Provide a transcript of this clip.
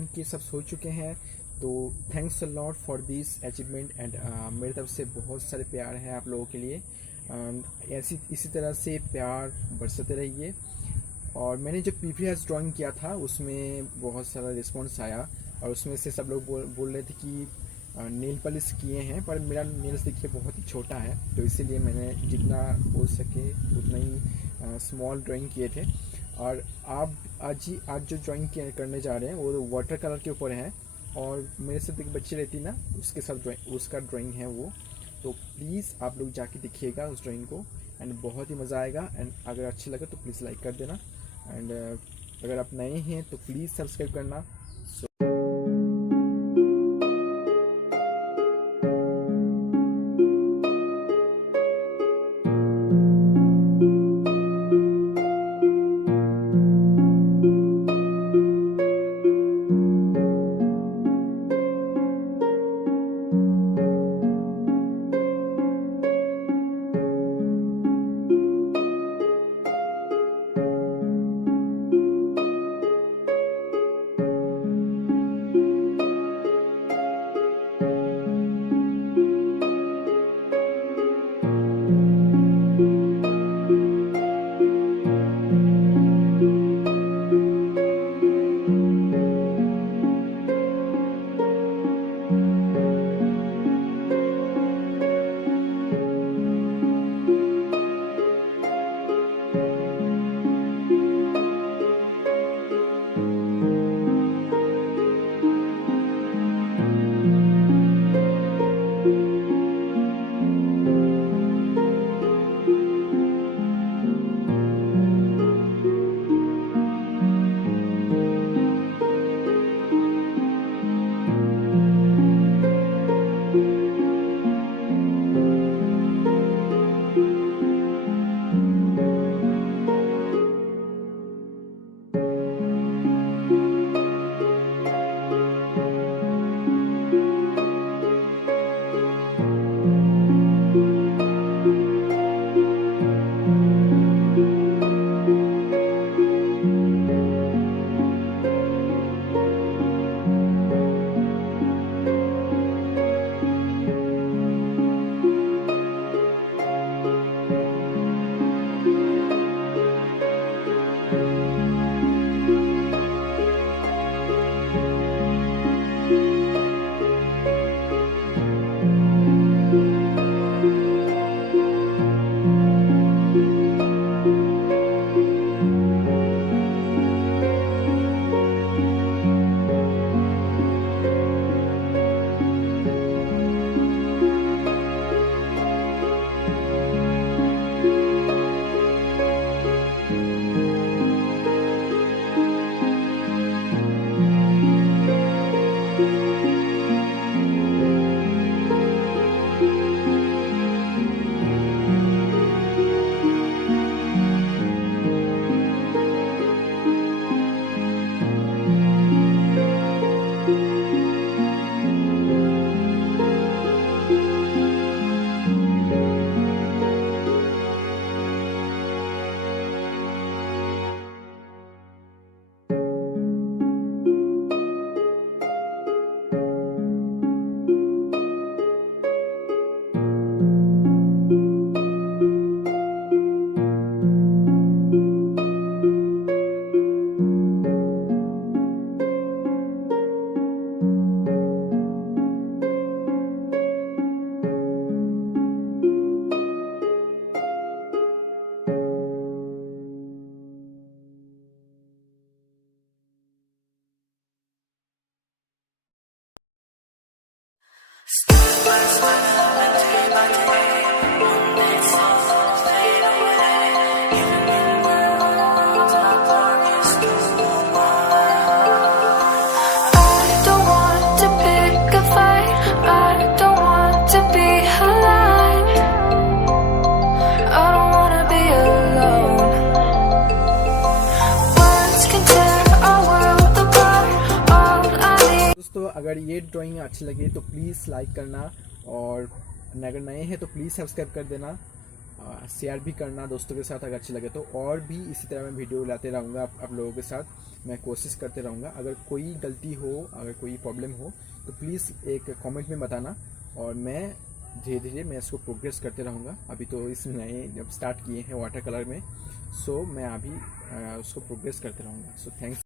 मान के सब सो चुके हैं। तो thanks a lot for this achievement and मेरी तरफ से बहुत सारे प्यार है आप लोगों के लिए। इसी तरह से प्यार बरसाते रहिए। और मैंने जो प्रीवियस ड्राइंग किया था उसमें बहुत सारा रिस्पॉन्स आया और उसमें से सब लोग बोल रहे थे कि नेल पॉलिश किए हैं, पर मेरा नेल्स देखिए बहुत ही छोटा है, तो इसीलिए मैंने जितना हो सके उतना ही स्मॉल ड्राइंग किए थे। और आप आज जो ड्राइंग करने जा रहे हैं वो वाटर कलर के ऊपर है और मेरे साथ एक बच्ची रहती ना, उसके साथ उसका ड्राइंग है वो। तो प्लीज़ आप लोग जाके देखिएगा उस ड्राइंग को एंड बहुत ही मज़ा आएगा। एंड अगर अच्छी लगे तो प्लीज़ लाइक कर देना एंड अगर आप नए हैं तो प्लीज़ सब्सक्राइब करना। दोस्तों अगर ये ड्राइंग अच्छी लगी तो प्लीज़ लाइक करना और अगर नए हैं तो प्लीज़ सब्सक्राइब कर देना। शेयर भी करना दोस्तों के साथ अगर अच्छे लगे तो, और भी इसी तरह मैं वीडियो लाते रहूँगा आप लोगों के साथ। मैं कोशिश करते रहूँगा। अगर कोई गलती हो, अगर कोई प्रॉब्लम हो तो प्लीज़ एक कमेंट में बताना, और मैं धीरे धीरे मैं इसको प्रोग्रेस करते रहूँगा। अभी तो इस नए जब स्टार्ट किए हैं वाटर कलर में, सो मैं अभी उसको प्रोग्रेस करते रहूँगा। So thanks.